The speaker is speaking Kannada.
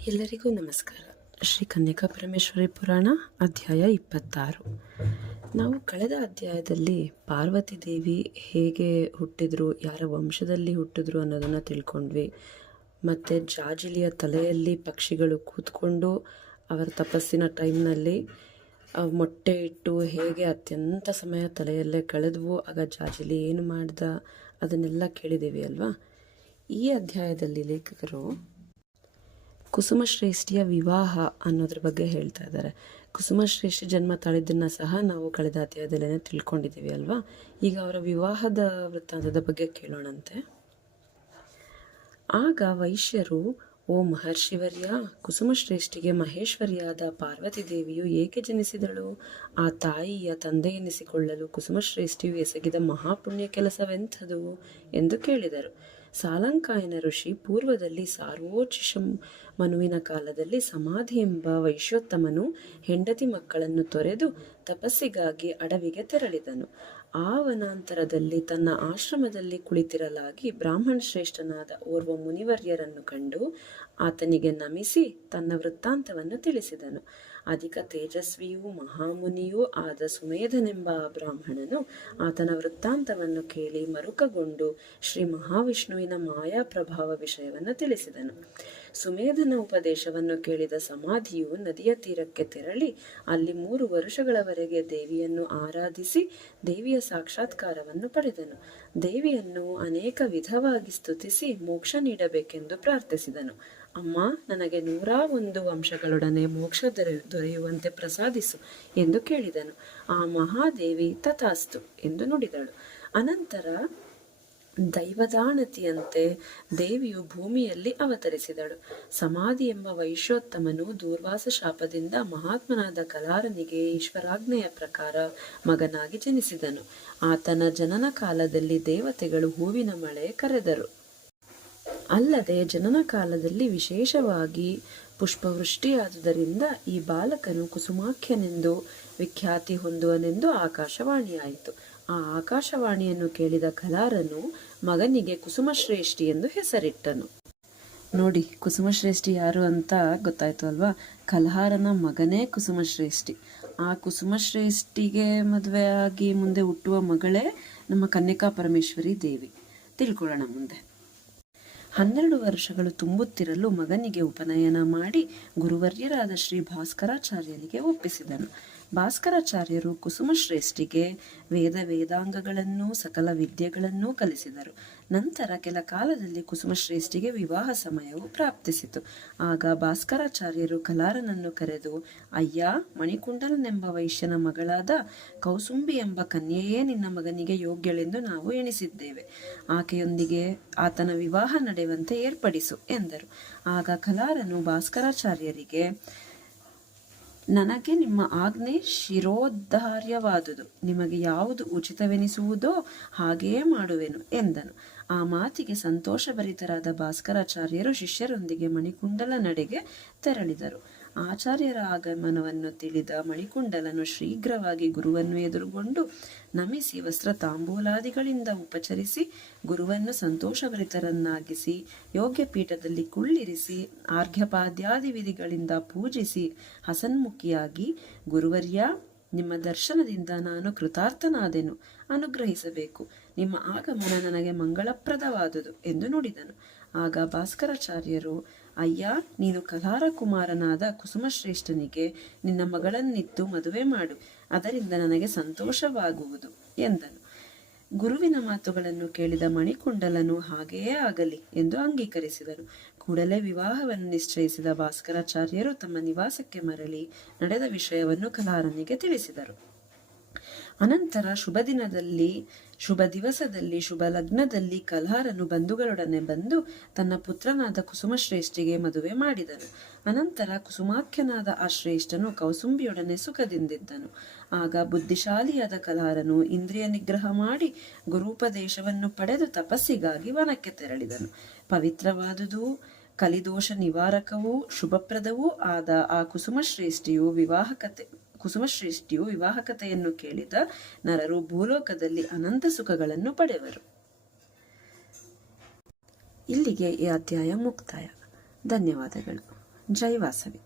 ಎಲ್ಲರಿಗೂ ನಮಸ್ಕಾರ. ಶ್ರೀ ಕನ್ಯಕಾ ಪರಮೇಶ್ವರಿ ಪುರಾಣ ಅಧ್ಯಾಯ 26. ನಾವು ಕಳೆದ ಅಧ್ಯಾಯದಲ್ಲಿ ಪಾರ್ವತಿ ದೇವಿ ಹೇಗೆ ಹುಟ್ಟಿದ್ರು, ಯಾರ ವಂಶದಲ್ಲಿ ಹುಟ್ಟಿದ್ರು ಅನ್ನೋದನ್ನು ತಿಳ್ಕೊಂಡ್ವಿ. ಮತ್ತು ಜಾಜಿಲಿಯ ತಲೆಯಲ್ಲಿ ಪಕ್ಷಿಗಳು ಕೂತ್ಕೊಂಡು ಅವರ ತಪಸ್ಸಿನ ಟೈಮ್ನಲ್ಲಿ ಮೊಟ್ಟೆ ಇಟ್ಟು ಹೇಗೆ ಅತ್ಯಂತ ಸಮಯ ತಲೆಯಲ್ಲೇ ಕಳೆದ್ವು, ಆಗ ಜಾಜಿಲಿ ಏನು ಮಾಡ್ದ ಅದನ್ನೆಲ್ಲ ಕೇಳಿದ್ದೀವಿ ಅಲ್ವಾ. ಈ ಅಧ್ಯಾಯದಲ್ಲಿ ಲೇಖಕರು ಕುಸುಮಶ್ರೇಷ್ಠಿಯ ವಿವಾಹ ಅನ್ನೋದ್ರ ಬಗ್ಗೆ ಹೇಳ್ತಾ ಇದ್ದಾರೆ. ಕುಸುಮಶ್ರೇಷ್ಠಿ ಜನ್ಮ ತಾಳಿದ್ದನ್ನು ಸಹ ನಾವು ಕಳೆದ ಅಧ್ಯಾಯದಲ್ಲೇ ತಿಳ್ಕೊಂಡಿದ್ದೀವಿ ಅಲ್ವಾ. ಈಗ ಅವರ ವಿವಾಹದ ವೃತ್ತಾಂತದ ಬಗ್ಗೆ ಕೇಳೋಣಂತೆ. ಆಗ ವೈಶ್ಯರು, ಓ ಮಹರ್ಷಿವರ್ಯ, ಕುಸುಮಶ್ರೇಷ್ಠಿಗೆ ಮಹೇಶ್ವರಿಯಾದ ಪಾರ್ವತಿ ದೇವಿಯು ಏಕೆ ಜನಿಸಿದಳು? ಆ ತಾಯಿಯ ತಂದೆ ಎನಿಸಿಕೊಳ್ಳಲು ಕುಸುಮಶ್ರೇಷ್ಠಿಯು ಎಸಗಿದ ಮಹಾಪುಣ್ಯ ಕೆಲಸವೆಂಥದು ಎಂದು ಕೇಳಿದರು. ಸಾಲಂಕಾಯನ ಋಷಿ ಪೂರ್ವದಲ್ಲಿ ಸಾರ್ವೋಚಿಷ ಮನುವಿನ ಕಾಲದಲ್ಲಿ ಸಮಾಧಿ ಎಂಬ ವೈಶ್ಯೋತ್ತಮನು ಹೆಂಡತಿ ಮಕ್ಕಳನ್ನು ತೊರೆದು ತಪಸ್ಸಿಗಾಗಿ ಅಡವಿಗೆ ತೆರಳಿದನು. ಆ ವನಾಂತರದಲ್ಲಿ ತನ್ನ ಆಶ್ರಮದಲ್ಲಿ ಕುಳಿತಿರಲಾಗಿ ಬ್ರಾಹ್ಮಣ ಶ್ರೇಷ್ಠನಾದ ಓರ್ವ ಮುನಿವರ್ಯರನ್ನು ಕಂಡು ಆತನಿಗೆ ನಮಿಸಿ ತನ್ನ ವೃತ್ತಾಂತವನ್ನು ತಿಳಿಸಿದನು. ಅಧಿಕ ತೇಜಸ್ವಿಯೂ ಮಹಾಮುನಿಯೂ ಆದ ಸುಮೇಧನೆಂಬ ಆ ಬ್ರಾಹ್ಮಣನು ಆತನ ವೃತ್ತಾಂತವನ್ನು ಕೇಳಿ ಮರುಕಗೊಂಡು ಶ್ರೀ ಮಹಾವಿಷ್ಣುವಿನ ಮಾಯಾ ಪ್ರಭಾವ ವಿಷಯವನ್ನು ತಿಳಿಸಿದನು. ಸುಮೇಧನ ಉಪದೇಶವನ್ನು ಕೇಳಿದ ಸಮಾಧಿಯು ನದಿಯ ತೀರಕ್ಕೆ ತೆರಳಿ ಅಲ್ಲಿ 3 ವರುಷಗಳವರೆಗೆ ದೇವಿಯನ್ನು ಆರಾಧಿಸಿ ದೇವಿಯ ಸಾಕ್ಷಾತ್ಕಾರವನ್ನು ಪಡೆದನು. ದೇವಿಯನ್ನು ಅನೇಕ ವಿಧವಾಗಿ ಸ್ತುತಿಸಿ ಮೋಕ್ಷ ನೀಡಬೇಕೆಂದು ಪ್ರಾರ್ಥಿಸಿದನು. ಅಮ್ಮ, ನನಗೆ 101 ವಂಶಗಳೊಡನೆ ಮೋಕ್ಷ ದೊರೆಯುವಂತೆ ಪ್ರಸಾದಿಸು ಎಂದು ಕೇಳಿದನು. ಆ ಮಹಾದೇವಿ ತಥಾಸ್ತು ಎಂದು ನುಡಿದಳು. ಅನಂತರ ದೈವದಾಣತಿಯಂತೆ ದೇವಿಯು ಭೂಮಿಯಲ್ಲಿ ಅವತರಿಸಿದಳು. ಸಮಾಧಿ ಎಂಬ ವೈಶ್ಯೋತ್ತಮನು ದೂರ್ವಾಸ ಶಾಪದಿಂದ ಮಹಾತ್ಮನಾದ ಕಲಾರನಿಗೆ ಈಶ್ವರಾಜ್ಞೆಯ ಪ್ರಕಾರ ಮಗನಾಗಿ ಜನಿಸಿದನು. ಆತನ ಜನನ ಕಾಲದಲ್ಲಿ ದೇವತೆಗಳು ಹೂವಿನ ಮಳೆ ಕರೆದರು. ಅಲ್ಲದೆ ಜನನ ಕಾಲದಲ್ಲಿ ವಿಶೇಷವಾಗಿ ಪುಷ್ಪವೃಷ್ಟಿಯಾದುದರಿಂದ ಈ ಬಾಲಕನು ಕುಸುಮಾಖ್ಯನೆಂದು ವಿಖ್ಯಾತಿ ಹೊಂದುವನೆಂದು ಆಕಾಶವಾಣಿಯಾಯಿತು. ಆ ಆಕಾಶವಾಣಿಯನ್ನು ಕೇಳಿದ ಕಲಾರನು ಮಗನಿಗೆ ಕುಸುಮಶ್ರೇಷ್ಠಿ ಎಂದು ಹೆಸರಿಟ್ಟನು. ನೋಡಿ, ಕುಸುಮಶ್ರೇಷ್ಠಿ ಯಾರು ಅಂತ ಗೊತ್ತಾಯ್ತು ಅಲ್ವಾ. ಕಲ್ಹಾರನ ಮಗನೇ ಕುಸುಮಶ್ರೇಷ್ಠಿ. ಆ ಕುಸುಮಶ್ರೇಷ್ಠಿಗೆ ಮದುವೆ ಆಗಿ ಮುಂದೆ ಹುಟ್ಟುವ ಮಗಳೇ ನಮ್ಮ ಕನ್ಯಕಾ ಪರಮೇಶ್ವರಿ ದೇವಿ. ತಿಳ್ಕೊಳ್ಳೋಣ ಮುಂದೆ. 12 ವರ್ಷಗಳು ತುಂಬುತ್ತಿರಲು ಮಗನಿಗೆ ಉಪನಯನ ಮಾಡಿ ಗುರುವರ್ಯರಾದ ಶ್ರೀ ಭಾಸ್ಕರಾಚಾರ್ಯರಿಗೆ ಒಪ್ಪಿಸಿದನು. ಭಾಸ್ಕರಾಚಾರ್ಯರು ಕುಸುಮಶ್ರೇಷ್ಠಿಗೆ ವೇದಾಂಗಗಳನ್ನೂ ಸಕಲ ವಿದ್ಯೆಗಳನ್ನೂ ಕಲಿಸಿದರು. ನಂತರ ಕೆಲ ಕಾಲದಲ್ಲಿ ಕುಸುಮಶ್ರೇಷ್ಠಿಗೆ ವಿವಾಹ ಸಮಯವು ಪ್ರಾಪ್ತಿಸಿತು. ಆಗ ಭಾಸ್ಕರಾಚಾರ್ಯರು ಕಲಾರನನ್ನು ಕರೆದು, ಅಯ್ಯ, ಮಣಿಕುಂಡಲನೆಂಬ ವೈಶ್ಯನ ಮಗಳಾದ ಕೌಸುಂಬಿ ಎಂಬ ಕನ್ಯೆಯೇ ನಿನ್ನ ಮಗನಿಗೆ ಯೋಗ್ಯಳೆಂದು ನಾವು ಎಣಿಸಿದ್ದೇವೆ. ಆಕೆಯೊಂದಿಗೆ ಆತನ ವಿವಾಹ ನಡೆಯುವಂತೆ ಏರ್ಪಡಿಸು ಎಂದರು. ಆಗ ಕಲಾರನು ಭಾಸ್ಕರಾಚಾರ್ಯರಿಗೆ, ನನಗೆ ನಿಮ್ಮ ಆಜ್ಞೆ ಶಿರೋದ್ಧಾರ್ಯವಾದುದು. ನಿಮಗೆ ಯಾವುದು ಉಚಿತವೆನಿಸುವುದೋ ಹಾಗೆಯೇ ಮಾಡುವೆನು ಎಂದನು. ಆ ಮಾತಿಗೆ ಸಂತೋಷಭರಿತರಾದ ಭಾಸ್ಕರಾಚಾರ್ಯರು ಶಿಷ್ಯರೊಂದಿಗೆ ಮಣಿಕುಂಡಲ ನಡೆಗೆ ತೆರಳಿದರು. ಆಚಾರ್ಯರ ಆಗಮನವನ್ನು ತಿಳಿದ ಮಣಿಕುಂಡಲನು ಶೀಘ್ರವಾಗಿ ಗುರುವನ್ನು ಎದುರುಗೊಂಡು ನಮಿಸಿ ವಸ್ತ್ರ ತಾಂಬೂಲಾದಿಗಳಿಂದ ಉಪಚರಿಸಿ ಗುರುವನ್ನು ಸಂತೋಷಭರಿತರನ್ನಾಗಿಸಿ ಯೋಗ್ಯ ಪೀಠದಲ್ಲಿ ಕುಳ್ಳಿರಿಸಿ ಆರ್ಘ್ಯಪಾದ್ಯಾದಿ ವಿಧಿಗಳಿಂದ ಪೂಜಿಸಿ ಹಸನ್ಮುಖಿಯಾಗಿ, ಗುರುವರ್ಯ, ನಿಮ್ಮ ದರ್ಶನದಿಂದ ನಾನು ಕೃತಾರ್ಥನಾದೆನು, ಅನುಗ್ರಹಿಸಬೇಕು. ನಿಮ್ಮ ಆಗಮನ ನನಗೆ ಮಂಗಳಪ್ರದವಾದುದು ಎಂದು ನುಡಿದನು. ಆಗ ಭಾಸ್ಕರಾಚಾರ್ಯರು, ಅಯ್ಯ, ನೀನು ಕಲಾರ ಕುಮಾರನಾದ ಕುಸುಮಶ್ರೇಷ್ಠನಿಗೆ ನಿನ್ನ ಮಗಳನ್ನಿತ್ತು ಮದುವೆ ಮಾಡು, ಅದರಿಂದ ನನಗೆ ಸಂತೋಷವಾಗುವುದು ಎಂದನು. ಗುರುವಿನ ಮಾತುಗಳನ್ನು ಕೇಳಿದ ಮಣಿಕುಂಡಲನು ಹಾಗೆಯೇ ಆಗಲಿ ಎಂದು ಅಂಗೀಕರಿಸಿದರು. ಕೂಡಲೇ ವಿವಾಹವನ್ನು ನಿಶ್ಚಯಿಸಿದ ಭಾಸ್ಕರಾಚಾರ್ಯರು ತಮ್ಮ ನಿವಾಸಕ್ಕೆ ಮರಳಿ ನಡೆದ ವಿಷಯವನ್ನು ಕಲಾರನಿಗೆ ತಿಳಿಸಿದರು. ಅನಂತರ ಶುಭ ದಿವಸದಲ್ಲಿ ಶುಭ ಲಗ್ನದಲ್ಲಿ ಕಲ್ಹಾರನು ಬಂಧುಗಳೊಡನೆ ಬಂದು ತನ್ನ ಪುತ್ರನಾದ ಕುಸುಮಶ್ರೇಷ್ಠಿಗೆ ಮದುವೆ ಮಾಡಿದನು. ಅನಂತರ ಕುಸುಮಾಖ್ಯನಾದ ಆ ಶ್ರೇಷ್ಠನು ಕೌಸುಂಬಿಯೊಡನೆ ಸುಖದಿಂದಿದ್ದನು. ಆಗ ಬುದ್ಧಿಶಾಲಿಯಾದ ಕಲ್ಹಾರನು ಇಂದ್ರಿಯ ನಿಗ್ರಹ ಮಾಡಿ ಗುರುಪದೇಶವನ್ನು ಪಡೆದು ತಪಸ್ಸಿಗಾಗಿ ವನಕ್ಕೆ ತೆರಳಿದನು. ಪವಿತ್ರವಾದುದು, ಕಲಿದೋಷ ನಿವಾರಕವೂ ಶುಭಪ್ರದವೂ ಆದ ಆ ಕುಸುಮಶ್ರೇಷ್ಠಿಯು ವಿವಾಹಕತೆಯನ್ನು ಕೇಳಿದ ನರರು ಭೂಲೋಕದಲ್ಲಿ ಅನಂತ ಸುಖಗಳನ್ನು ಪಡೆವರು. ಇಲ್ಲಿಗೆ ಈ ಅಧ್ಯಾಯ ಮುಕ್ತಾಯ. ಧನ್ಯವಾದಗಳು. ಜೈ ವಾಸವಿ.